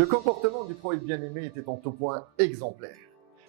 Le comportement du prophète bien-aimé était en tout point exemplaire,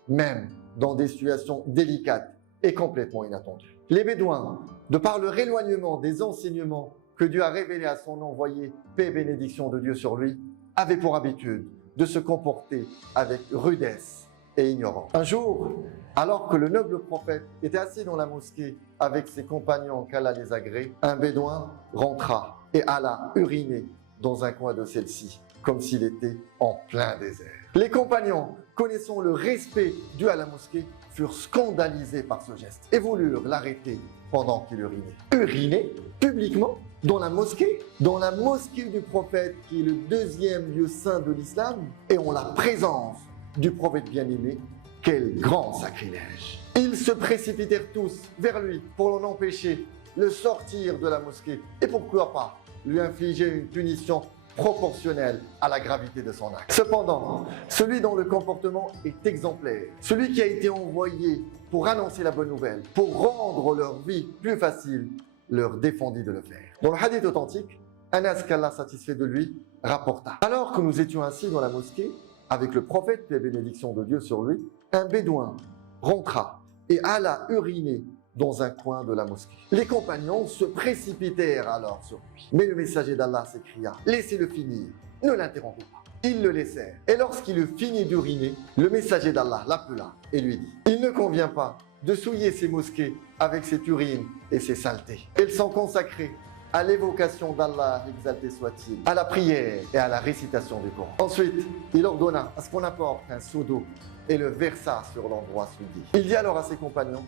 même dans des situations délicates et complètement inattendues. Les Bédouins, de par leur éloignement des enseignements que Dieu a révélés à son envoyé, paix et bénédiction de Dieu sur lui, avaient pour habitude de se comporter avec rudesse et ignorance. Un jour, alors que le noble prophète était assis dans la mosquée avec ses compagnons qu'Allah les agrée, un Bédouin rentra et alla uriner dans un coin de celle-ci, comme s'il était en plein désert. Les compagnons, connaissant le respect dû à la mosquée, furent scandalisés par ce geste et voulurent l'arrêter pendant qu'il urinait. Uriner publiquement dans la mosquée? Dans la mosquée du prophète, qui est le deuxième lieu saint de l'islam, et en la présence du prophète bien-aimé, quel grand sacrilège! Ils se précipitèrent tous vers lui pour l'en empêcher, le sortir de la mosquée et pourquoi pas lui infliger une punition proportionnelle à la gravité de son acte. Cependant, celui dont le comportement est exemplaire, celui qui a été envoyé pour annoncer la bonne nouvelle, pour rendre leur vie plus facile, leur défendit de le faire. Dans le hadith authentique, Anas, qu'Allah satisfait de lui, rapporta: alors que nous étions assis dans la mosquée avec le prophète, paix et bénédiction de Dieu sur lui, un bédouin rentra et alla uriner dans un coin de la mosquée. Les compagnons se précipitèrent alors sur lui. Mais le messager d'Allah s'écria: laissez-le finir, ne l'interrompez pas. Ils le laissèrent. Et lorsqu'il eut fini d'uriner, le messager d'Allah l'appela et lui dit: il ne convient pas de souiller ces mosquées avec cette urine et ces saletés. Elles sont consacrées à l'évocation d'Allah, exalté soit-il, à la prière et à la récitation du Coran. Ensuite, il ordonna à ce qu'on apporte un seau d'eau et le versa sur l'endroit souillé. Il dit alors à ses compagnons: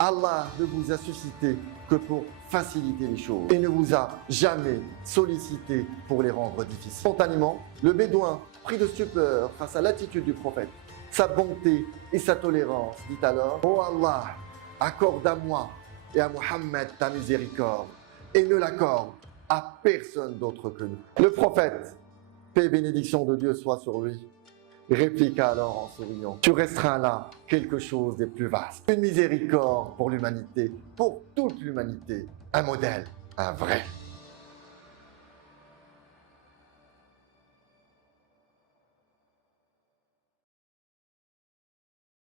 Allah ne vous a suscité que pour faciliter les choses et ne vous a jamais sollicité pour les rendre difficiles. Spontanément, le bédouin, pris de stupeur face à l'attitude du prophète, sa bonté et sa tolérance, dit alors: ô Allah, accorde à moi et à Muhammad ta miséricorde et ne l'accorde à personne d'autre que nous. Le prophète, paix et bénédiction de Dieu soit sur lui, répliqua alors en souriant: tu restreins là quelque chose des plus vastes, une miséricorde pour l'humanité, pour toute l'humanité, un modèle, un vrai.